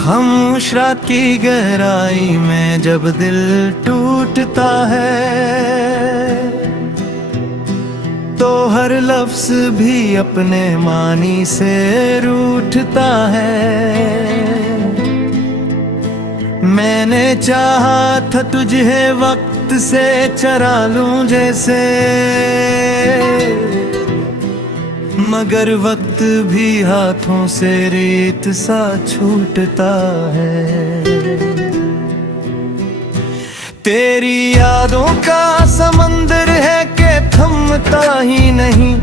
खामोश रात की गहराई में जब दिल टूटता है तो हर लफ्ज भी अपने मानी से रूठता है। मैंने चाहा था तुझे वक्त से चरा लूं जैसे, मगर वक्त भी हाथों से रेत सा छूटता है। तेरी यादों का समंदर है कि थमता ही नहीं,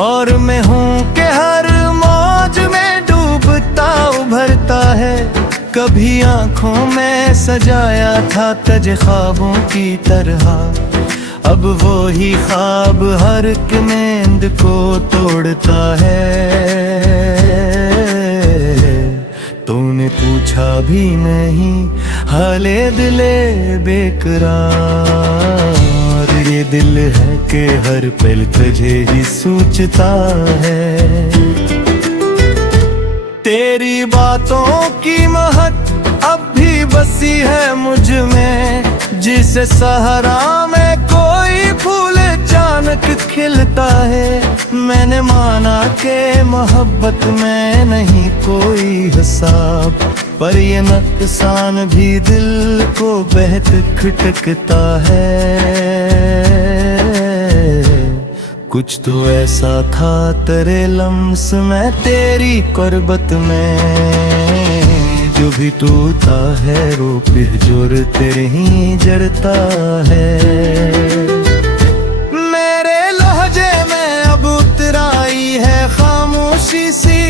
और मैं हूँ कि हर मौज में डूबता उभरता है। कभी आंखों में सजाया था तुझे ख्वाबों की तरह, अब वो ही ख्वाब हर एक नींद को तोड़ता है। तूने पूछा भी नहीं हाले दिले बेकरार, ये दिल है कि हर पल तुझे ही सोचता है। तेरी बातों की महक अब भी बसी है मुझ में, जिसे सहारा में कोई फूल अचानक खिलता है। मैंने माना कि मोहब्बत में नहीं कोई हिसाब, पर ये नुकसान भी दिल को बेहद खटकता है। कुछ तो ऐसा था तेरे लम्स में, तेरी कुर्बत में, जो भी टूटा है वो फिर जोर तेरे ही जड़ता है। मेरे लहजे में अब उतराई है खामोशी सी,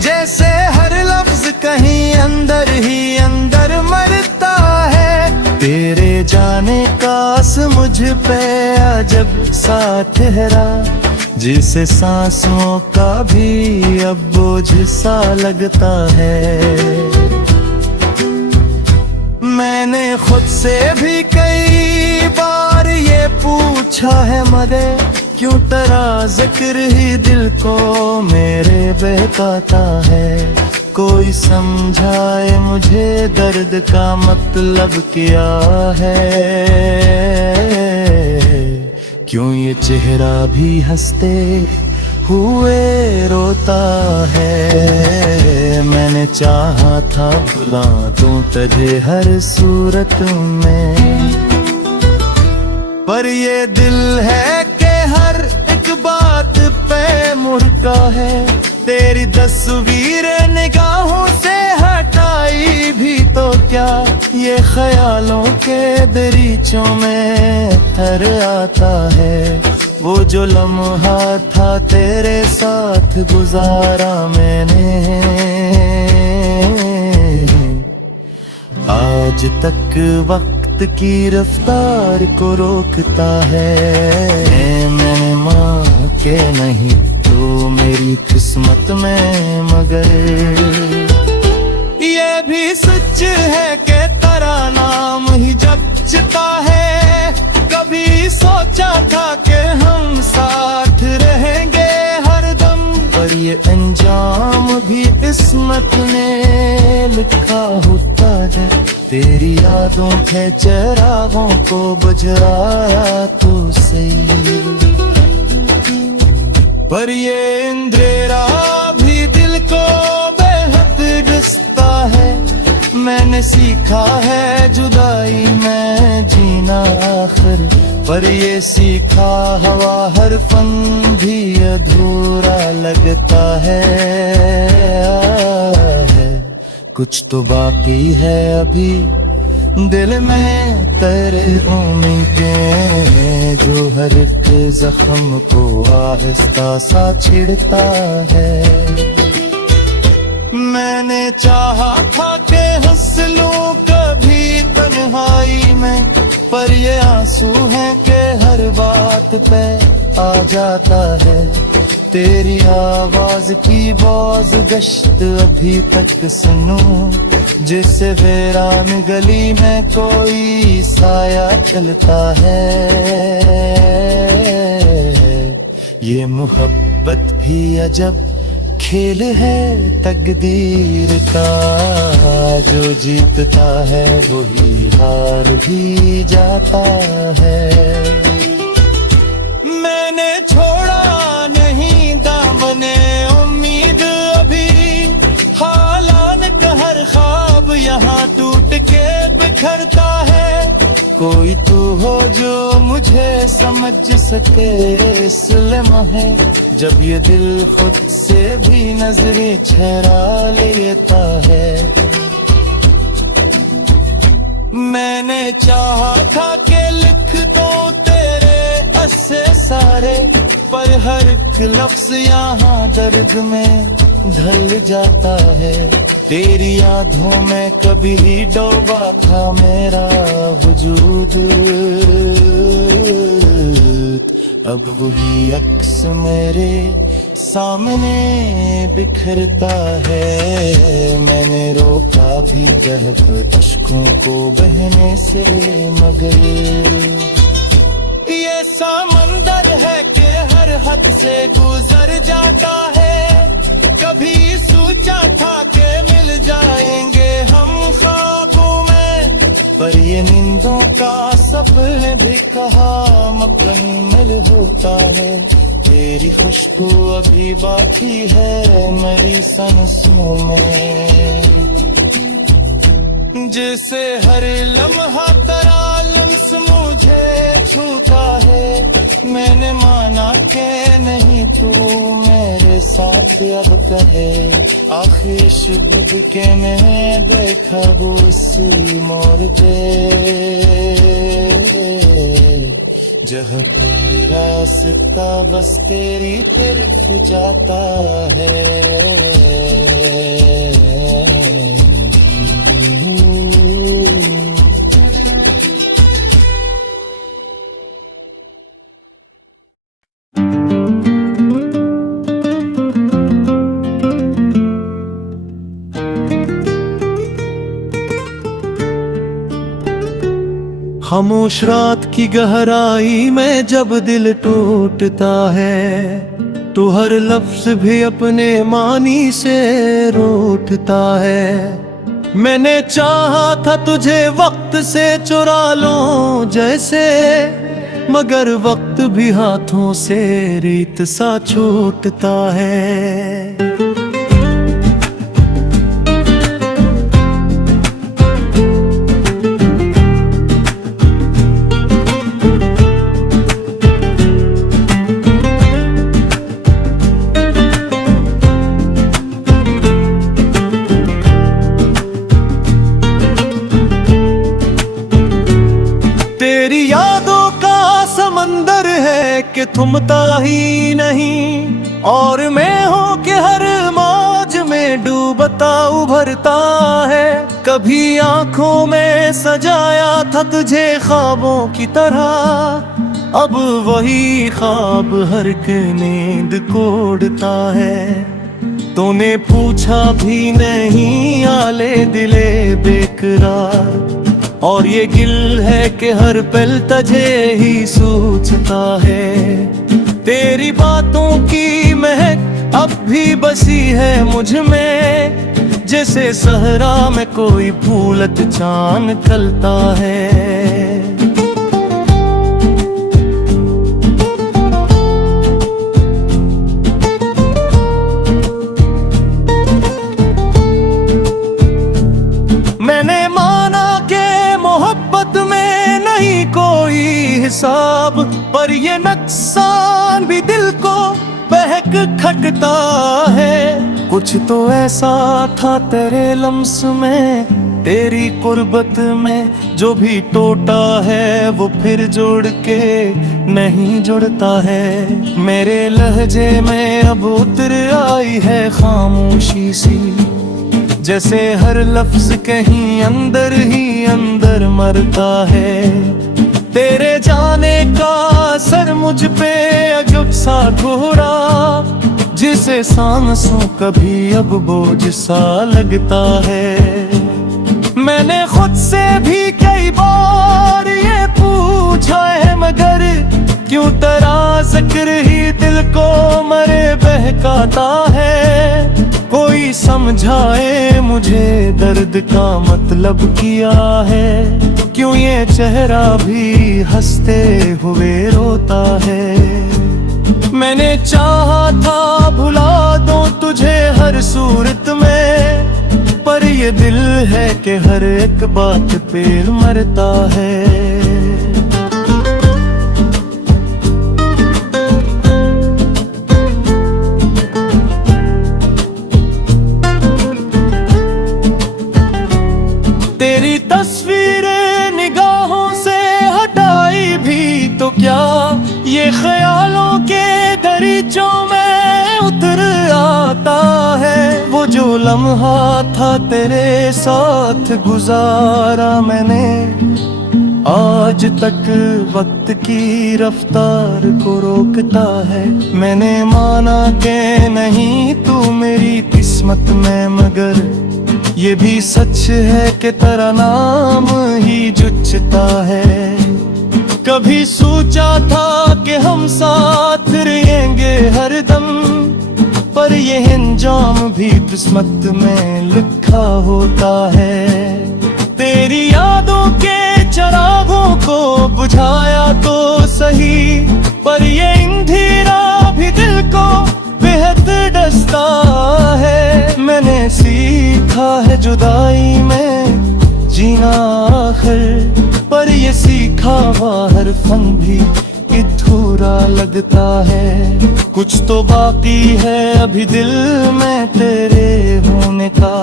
जैसे हर लफ्ज कहीं अंदर ही अंदर मरता है। तेरे जाने का मुझ पे अजब सा ठहरा, जिसे सांसों का भी अब बोझ सा लगता है। मैंने खुद से भी कई बार ये पूछा है, मगर क्यों तेरा जिक्र ही दिल को मेरे बहकाता है। कोई समझाए मुझे दर्द का मतलब क्या है, क्यों ये चेहरा भी हंसते हुए रोता है। मैंने चाहा था भुला दूं तुझे हर सूरत में, पर ये दिल है कि हर एक बात पे मुड़ता है। तेरी तस्वीर निगाहों से हटाई भी तो क्या, ये ख्यालों के दरीचों में ठहर आता है। वो जो लम्हा था तेरे साथ गुजारा मैंने, आज तक वक्त की रफ्तार को रोकता है। मैंने माँ के नहीं तो मेरी किस्मत में, मगर ये भी सच है कि तेरा नाम ही जचता है। कभी सोचा था कि हम साथ रहेंगे हरदम, पर ये अंजाम भी किस्मत ने लिखा होता है। तेरी यादों के चिरागों को बुझाया तो सही, पर ये अंधेरा भी दिल को बेहद डसता है। मैंने सीखा है जुदाई में जीना आखिर, पर ये सीखा हवा हर फन भी अधूरा लगता है। कुछ तो बाकी है अभी दिल में तेरे उम्मीदें, जो हर एक जख्म को आहिस्ता सा छिड़ता है। मैंने चाहा था कि हंस लूं कभी तन्हाई में, पर ये आंसू हैं कि हर बात पे आ जाता है। तेरी आवाज की बाज गश्त अभी तक सुनूं, जिससे वीरान गली में कोई साया चलता है। ये मोहब्बत भी अजब खेल है तकदीर का, जो जीतता है वही हार भी जाता है। मैंने छोड़ा नहीं दामने उम्मीद अभी, हालान का हर ख्वाब यहाँ टूट के बिखरता है। कोई तू हो जो मुझे समझ सके, इस लम्हे जब ये दिल खुद से भी नजरें छुड़ा लेता है। मैंने चाहा था कि लिख दूं तेरे अस्से सारे, पर हर एक लफ्ज यहाँ दर्द में ढल जाता है। तेरी यादों में कभी डूबा था मेरा वजूद, अब वही अक्स मेरे सामने बिखरता है। मैंने रोका भी जब अश्कों को बहने से, मगर ये समंदर है कि हर हद से गुजर जाता है। कभी सोचा था कि मिल जाएंगे हम ख्वाबों में, पर ये नींदों का सपने भी कहा मुकम्मल होता है। तेरी खुशबू अभी बाकी है मेरी सांसों में, जिसे हर लम्हा तेरा लम्स मुझे छूता है। मैंने माना कि नहीं तू मेरे साथ अब कहे, आखिर शुभ के मैं देखा वो इसी मोड़ पे, जहाँ कोई रास्ता बस तेरी तरफ जाता है। खामोश रात की गहराई में जब दिल टूटता है, तो हर लफ्ज भी अपने मानी से रूठता है। मैंने चाहा था तुझे वक्त से चुरा लूं जैसे, मगर वक्त भी हाथों से रीत सा छूटता है। कि थमता ही नहीं, और मैं हूँ कि हर मौज में डूबता उभरता है। कभी आंखों में सजाया था तुझे ख्वाबों की तरह, अब वही ख्वाब हर एक नींद कोड़ता है। तूने पूछा भी नहीं आले दिले बेकरार, और ये गिल है कि हर पल तुझे ही सोचता है। तेरी बातों की महक अब भी बसी है मुझ में, जैसे सहरा में कोई फूलत चांद निकलता है। मैंने माना के मोहब्बत में नहीं कोई हिसाब, पर ये नुकसान भी दिल को बहक खटता है। कुछ तो ऐसा था तेरे लम्स में, तेरी कुर्बत में, जो भी टूटा है वो फिर जोड़ के नहीं जुड़ता है। मेरे लहजे में अब उतर आई है खामोशी सी, जैसे हर लफ्ज कहीं अंदर ही अंदर मरता है। तेरे जाने का असर मुझ पे अजब सा घोरा, जिसे सांसों कभी अब बोझ सा लगता है। मैंने खुद से भी कई बार ये पूछा है, मगर क्यों तेरा जिक्र ही दिल को मरे बहकाता है। समझाए मुझे दर्द का मतलब क्या है, क्यों ये चेहरा भी हंसते हुए रोता है। मैंने चाहा था भुला दूं तुझे हर सूरत में, पर ये दिल है कि हर एक बात पे मरता है। तेरी तस्वीरें निगाहों से हटाई भी तो क्या, ये ख्यालों के दरीचों में उतर आता है। वो जो लम्हा था तेरे साथ गुजारा मैंने, आज तक वक्त की रफ्तार को रोकता है। मैंने माना कि नहीं तू मेरी किस्मत में, मगर ये भी सच है कि तेरा नाम ही जुझता है। कभी सोचा था कि हम साथ रहेंगे हरदम, पर ये अंजाम भी किस्मत में लिखा होता है। तेरी यादों के चिरागों को बुझाया तो सही, पर ये अंधेरा भी दिल को बेहद डसता है। मैंने सीखा है जुदाई में जीना आखिर, पर ये सीखा हुआ हर फन भी अधूरा लगता है। कुछ तो बाकी है अभी दिल में तेरे होने का,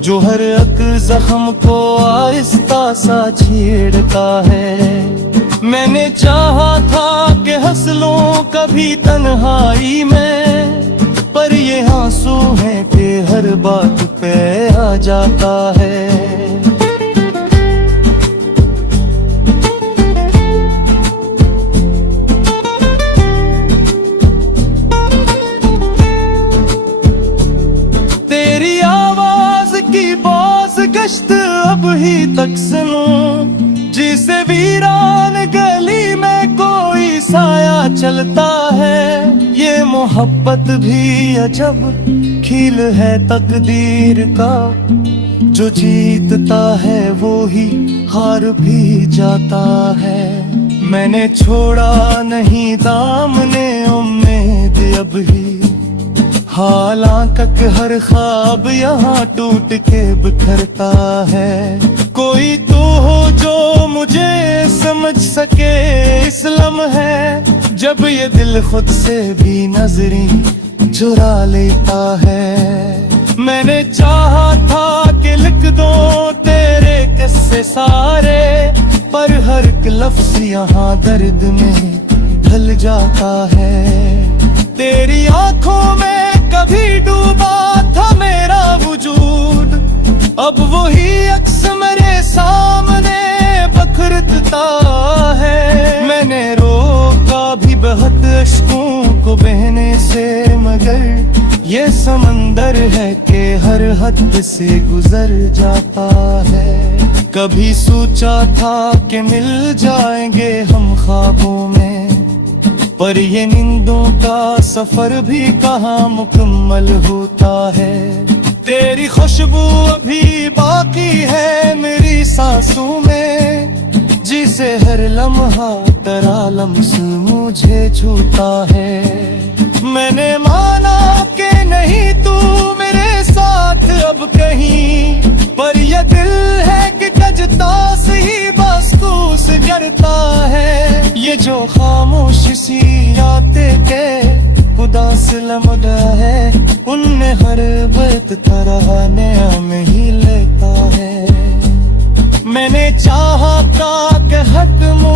जो हर एक जख्म को आहिस्ता सा छेड़ता है। मैंने चाहा था कि हंस लूं कभी तन्हाई में, पर ये आंसू है कि हर बात पे आ जाता है। तेरी आवाज की बाज गश्त अब ही तक सुनूं, जिसे वीरान गली में कोई साया चलता है। ये मोहब्बत भी अजब खेल है तकदीर का, जो जीतता है वो ही हार भी जाता है। मैंने छोड़ा नहीं दामने उम्मीद अब ही, हालांकि हर ख्वाब यहाँ टूट के बिखरता है। कोई तो हो जो मुझे समझ सके इस लम्हे, जब ये दिल खुद से भी नजरें चुरा लेता है। मैंने चाहा था कि लिख दो तेरे किस्से सारे, पर हर एक लफ्ज यहाँ दर्द में ढल जाता है। तेरी आंखों में कभी डूबा था मेरा वजूद, अब वही अक्स मेरे सामने बखरता है। मैंने रोका भी बहुत अश्कों को बहने से, मगर ये समंदर है कि हर हद से गुजर जाता है। कभी सोचा था कि मिल जाएंगे हम ख्वाबों में, पर ये नींदों का सफर भी कहाँ मुकम्मल होता है। तेरी खुशबू अभी बाकी है मेरी सांसों में, जिसे हर लम्हा तेरा लम्स मुझे छूता है। मैंने माना कि नहीं तू मेरे साथ अब कहीं, पर यह दिल है कि गजता से ही बस कूस करता है। ये जो खामोश सी यादें के उदास लम्हा है, उनमें हर वक्त तरह नया में ही लेता है। मैंने चाहा था कि खत्म